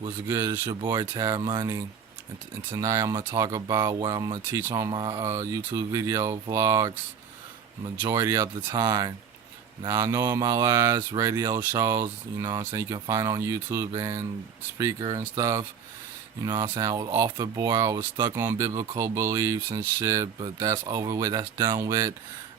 What's good? It's your boy Tab Money, and tonight I'm gonna talk about what I'm gonna teach on my YouTube video vlogs majority of the time. Now I know in my last radio shows, what I'm saying, you can find on YouTube and speaker and stuff. What I'm saying, I was off the board. I was stuck on biblical beliefs and shit, but that's over with. That's done with.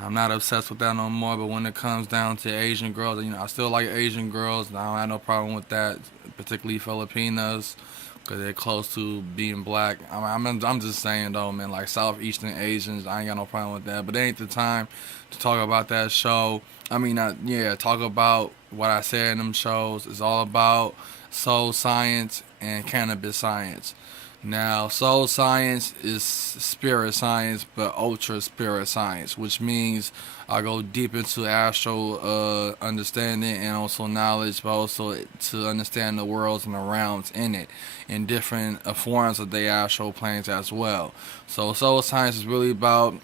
I'm not obsessed with that no more. But when it comes down to Asian girls, I still like Asian girls. I don't have no problem with that, particularly Filipinas, because they're close to being black. I'm just saying though, man, like Southeastern Asians, I ain't got no problem with that. But it ain't the time to talk about that show. Talk about what I said in them shows. It's all about soul science and cannabis science. Now, soul science is spirit science, but ultra spirit science, which means I go deep into astral understanding and also knowledge, but also to understand the worlds and the realms in it, in different forms of the astral planes as well. So, soul science is really about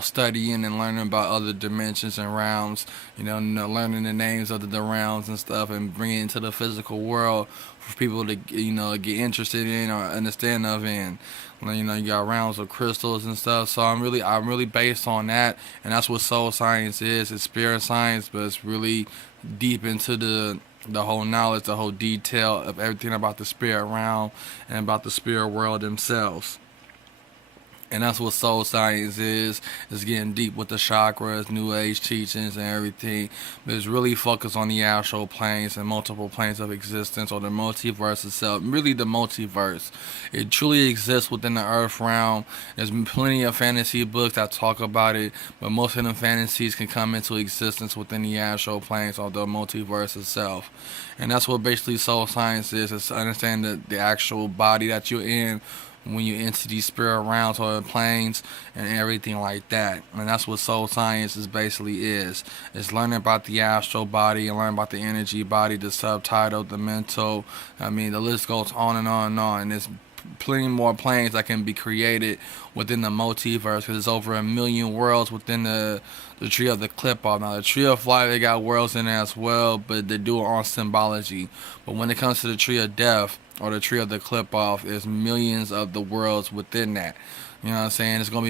studying and learning about other dimensions and realms, learning the names of the realms and stuff, and bringing it into the physical world for people to, get interested in or understand of. And you got realms of crystals and stuff. So I'm really based on that, and that's what soul science is. It's spirit science, but it's really deep into the whole knowledge, the whole detail of everything about the spirit realm and about the spirit world themselves. And that's what soul science is. It's getting deep with the chakras, new age teachings and everything. But it's really focused on the astral planes and multiple planes of existence, or the multiverse itself. Really the multiverse. It truly exists within the earth realm. There's plenty of fantasy books that talk about it, but most of them fantasies can come into existence within the astral planes or the multiverse itself. And that's what basically soul science is. It's understanding the actual body that you're in when you enter these spirit realms or planes and everything like that. And that's what soul science is basically is. It's learning about the astral body and learning about the energy body, the subtitle, the mental. The list goes on and on and on. And there's plenty more planes that can be created within the multiverse, because there's over 1,000,000 worlds within the tree of the clip off. Now the tree of life, they got worlds in there as well, but they do it on symbology. But when it comes to the tree of death or the tree of the clip off, there's millions of the worlds within that. You know what I'm saying? There's gonna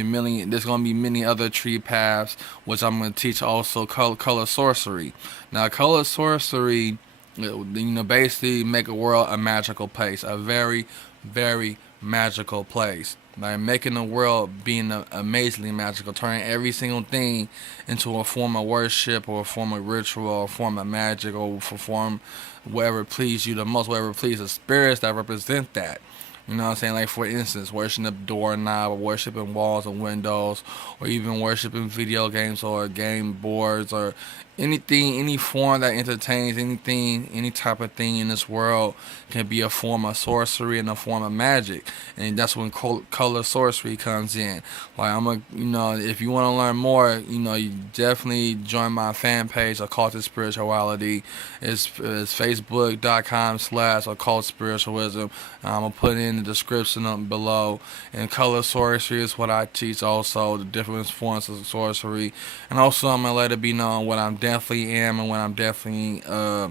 be many other tree paths, which I'm gonna teach also color sorcery. Now color sorcery, basically make a world a magical place, a very, very magical place. Like making the world being amazingly magical, turning every single thing into a form of worship or a form of ritual or a form of magic or for form whatever please you the most, whatever please the spirits that represent that. You know what I'm saying? Like, for instance, worshiping a doorknob, or worshiping walls and windows, or even worshiping video games or game boards, or anything, any form that entertains anything, any type of thing in this world can be a form of sorcery and a form of magic. And that's when color sorcery comes in. Like, if you want to learn more, you definitely join my fan page, Occulted Spirituality. It's facebook.com/occult spiritualism. I'm going to put in the description up below. And color sorcery is what I teach also, the different forms of sorcery. And also I'm going to let it be known what I'm definitely am and what I'm definitely a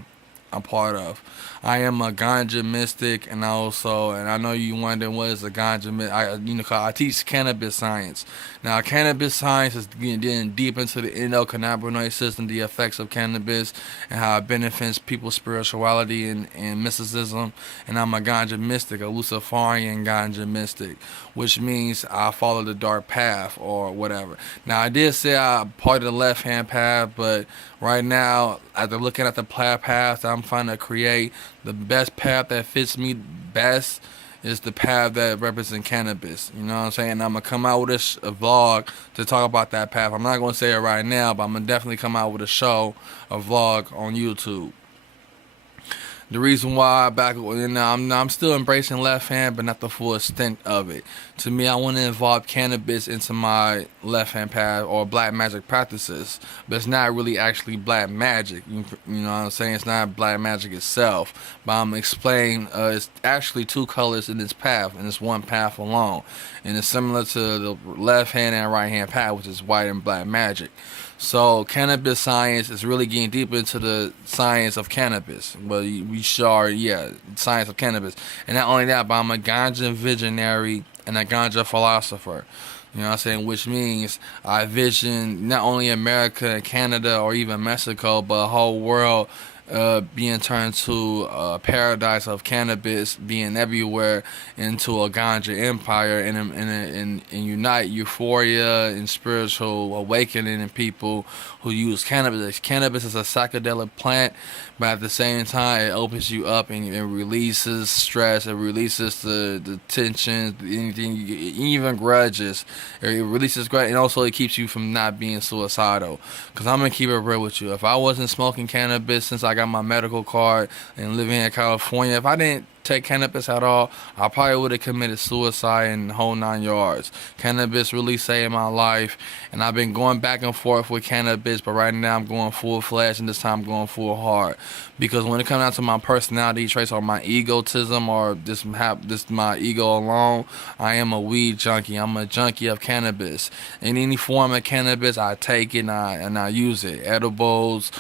part of. I am a ganja mystic, and I know you wondering what is a ganja mystic. 'Cause I teach cannabis science. Now, cannabis science is getting deep into the endocannabinoid system, the effects of cannabis, and how it benefits people's spirituality and mysticism. And I'm a ganja mystic, a Luciferian ganja mystic, which means I follow the dark path or whatever. Now, I did say I'm part of the left-hand path, but right now, after looking at the path that I'm trying to create, the best path that fits me best is the path that represents cannabis. You know what I'm saying? I'm going to come out with a vlog to talk about that path. I'm not going to say it right now, but I'm going to definitely come out with a vlog on YouTube. The reason why I'm still embracing left hand, but not the full extent of it. To me, I want to involve cannabis into my left hand path or black magic practices, but it's not really actually black magic. You know what I'm saying? It's not black magic itself, but I'm explaining it's actually two colors in this path, and it's one path alone, and it's similar to the left hand and right hand path, which is white and black magic. So cannabis science is really getting deep into the science of cannabis. Well, we sure, yeah, science of cannabis. And not only that, but I'm a ganja visionary and a ganja philosopher. You know what I'm saying? Which means I vision not only America and Canada or even Mexico, but the whole world being turned to a paradise of cannabis being everywhere into a ganja empire and unite euphoria and spiritual awakening in people who use cannabis. Cannabis is a psychedelic plant, but at the same time, it opens you up and it releases stress, it releases the tension, anything, even grudges. It releases grudge, and also it keeps you from not being suicidal. Because I'm going to keep it real with you. If I wasn't smoking cannabis since I got my medical card and living in California, if I didn't take cannabis at all, I probably would have committed suicide in the whole 9 yards. Cannabis really saved my life, and I've been going back and forth with cannabis, but right now I'm going full fledged, and this time I'm going full hard. Because when it comes down to my personality traits or my egotism or this my ego alone, I am a weed junkie. I'm a junkie of cannabis. In any form of cannabis, I take it and I use it. Edibles,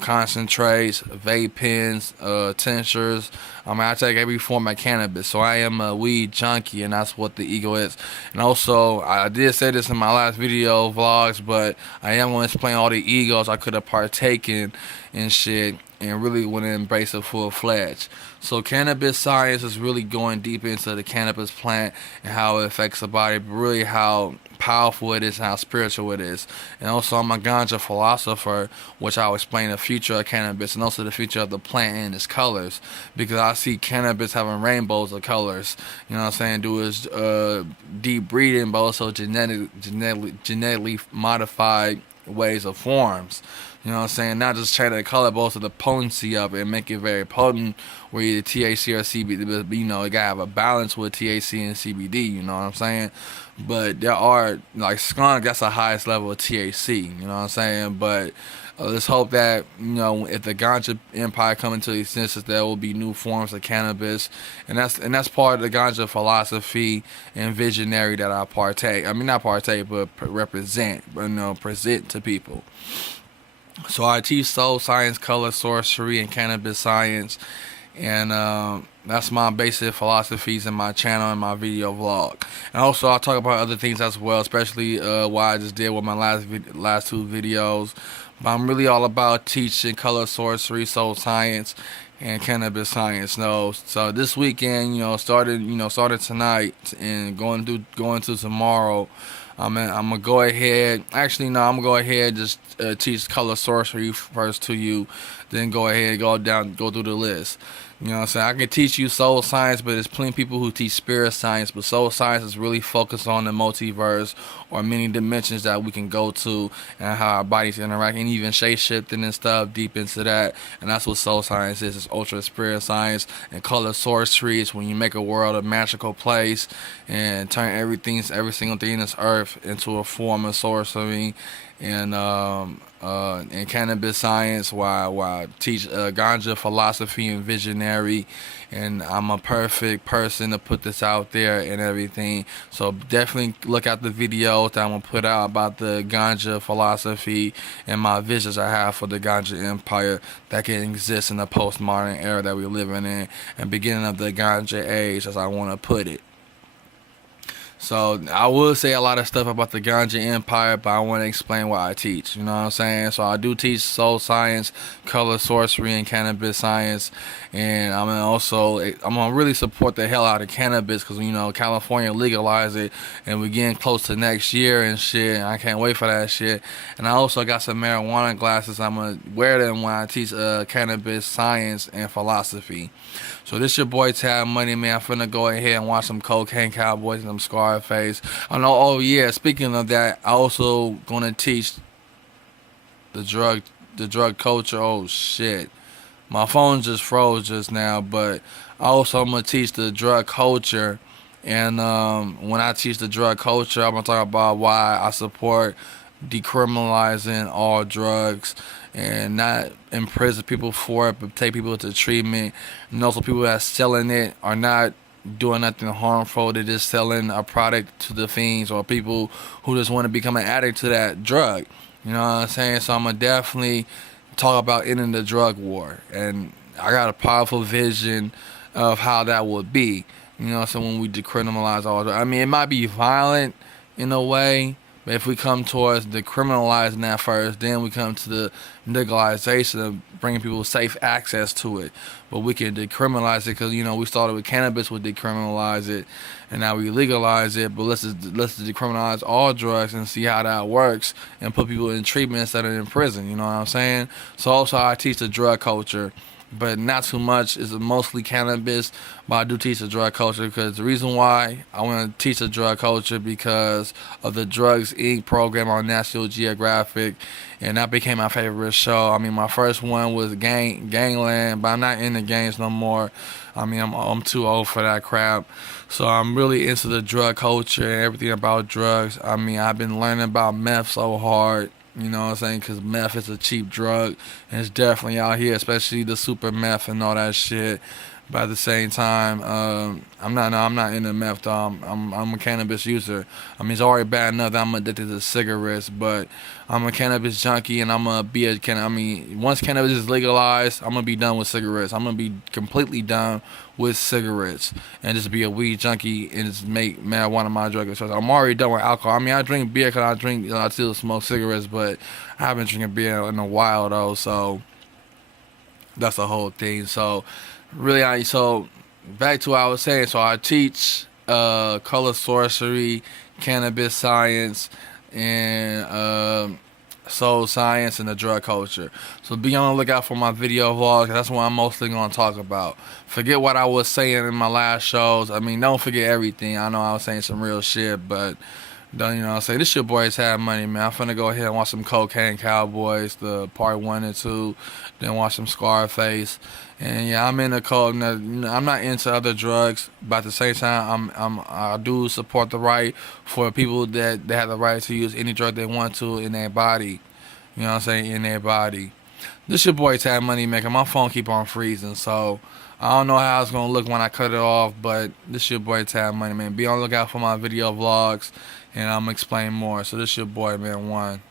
concentrates, vape pens, tinctures. I take every form of cannabis. So I am a weed junkie, and that's what the ego is. And also, I did say this in my last video vlogs, but I am going to explain all the egos I could have partaken in shit and really want to embrace it full-fledged. So cannabis science is really going deep into the cannabis plant and how it affects the body, but really how powerful it is and how spiritual it is. And also I'm a ganja philosopher, which I'll explain the future of cannabis and also the future of the plant and its colors, because I see cannabis having rainbows of colors. You know what I'm saying? Do is deep breeding, but also genetically modified ways of forms. You know what I'm saying? Not just change the color, but also the potency of it and make it very potent, where either THC or CBD, but it gotta have a balance with THC and CBD, you know what I'm saying? But there are, like skunk, that's the highest level of THC, you know what I'm saying? But let's hope that, if the ganja empire come into existence, there will be new forms of cannabis, and that's part of the ganja philosophy and visionary that I partake. I mean, not partake, but represent, present to people. So I teach soul science, color sorcery, and cannabis science, and that's my basic philosophies in my channel and my video vlog. And also I'll talk about other things as well, especially what I just did with my last two videos. But I'm really all about teaching color sorcery, soul science, and cannabis science. So this weekend, started tonight and going to tomorrow. I'm gonna go ahead. Actually, no, I'm gonna go ahead and just teach color sorcery first to you, then go ahead and go through the list. You know what I'm saying? I can teach you soul science, but there's plenty of people who teach spirit science. But soul science is really focused on the multiverse or many dimensions that we can go to and how our bodies interact and even shape shifting and stuff deep into that. And that's what soul science is. It's ultra spirit science. And color sorcery is when you make a world a magical place and turn every single thing in this earth into a form of sorcery. And in cannabis science, where I teach ganja philosophy and visionary, and I'm a perfect person to put this out there and everything. So definitely look at the videos that I'm gonna put out about the ganja philosophy and my visions I have for the ganja empire that can exist in the postmodern era that we're living in and beginning of the ganja age, as I want to put it. So I will say a lot of stuff about the ganja empire, but I want to explain what I teach. You know what I'm saying? So I do teach soul science, color sorcery, and cannabis science. And I'm gonna really support the hell out of cannabis because California legalized it, and we're getting close to next year and shit. And I can't wait for that shit. And I also got some marijuana glasses. I'm gonna wear them when I teach cannabis science and philosophy. So this your boy Tab Money, man. I'm finna go ahead and watch some Cocaine Cowboys and some Scarface. I know. Oh yeah. Speaking of that, I also gonna teach the drug culture. Oh shit, my phone just froze just now. But I also gonna teach the drug culture. And when I teach the drug culture, I'm gonna talk about why I support decriminalizing all drugs and not imprison people for it, but take people to treatment. And also people that are selling it are not doing nothing harmful. They're just selling a product to the fiends or people who just want to become an addict to that drug. You know what I'm saying? So I'm gonna definitely talk about ending the drug war, and I got a powerful vision of how that would be. You know, so when we decriminalize all, I mean, it might be violent in a way, but if we come towards decriminalizing that first, then we come to the legalization of bringing people safe access to it. But we can decriminalize it because we started with cannabis, we decriminalize it, and now we legalize it. But let's just decriminalize all drugs and see how that works, and put people in treatment instead of in prison. You know what I'm saying? So also I teach the drug culture, but not too much. It's mostly cannabis, but I do teach the drug culture because the reason why I want to teach the drug culture because of the Drugs Inc. program on National Geographic, and that became my favorite show. I mean, my first one was Gangland, but I'm not in the gangs no more. I mean, I'm too old for that crap. So I'm really into the drug culture and everything about drugs. I mean, I've been learning about meth so hard. You know what I'm saying? Because meth is a cheap drug, and it's definitely out here, especially the super meth and all that shit. But at the same time, I'm not into meth though. I'm a cannabis user. I mean, it's already bad enough that I'm addicted to cigarettes, but I'm a cannabis junkie, and I'm gonna be I mean, once cannabis is legalized, I'm gonna be done with cigarettes. I'm gonna be completely done with cigarettes and just be a weed junkie and just make marijuana my drug of choice. I'm already done with alcohol. I mean, I drink beer because I still smoke cigarettes, but I haven't drinking beer in a while though. So that's the whole thing. So really, so back to what I was saying. So I teach color sorcery, cannabis science, and soul science and the drug culture. So be on the lookout for my video vlogs. That's what I'm mostly going to talk about. Forget what I was saying in my last shows. I mean, don't forget everything. I know I was saying some real shit, but don't, you know what I'm saying? This shit boys have money, man. I'm finna go ahead and watch some Cocaine Cowboys, the part 1 and 2, then watch some Scarface. And yeah, I'm in the code. I'm not into other drugs, but at the same time, I do support the right for people that they have the right to use any drug they want to in their body. You know what I'm saying? In their body. This your boy Tad Money Maker. My phone keep on freezing, so I don't know how it's gonna look when I cut it off. But this your boy Tad Money Man. Be on the lookout for my video vlogs, and I'm gonna explain more. So this your boy Man One.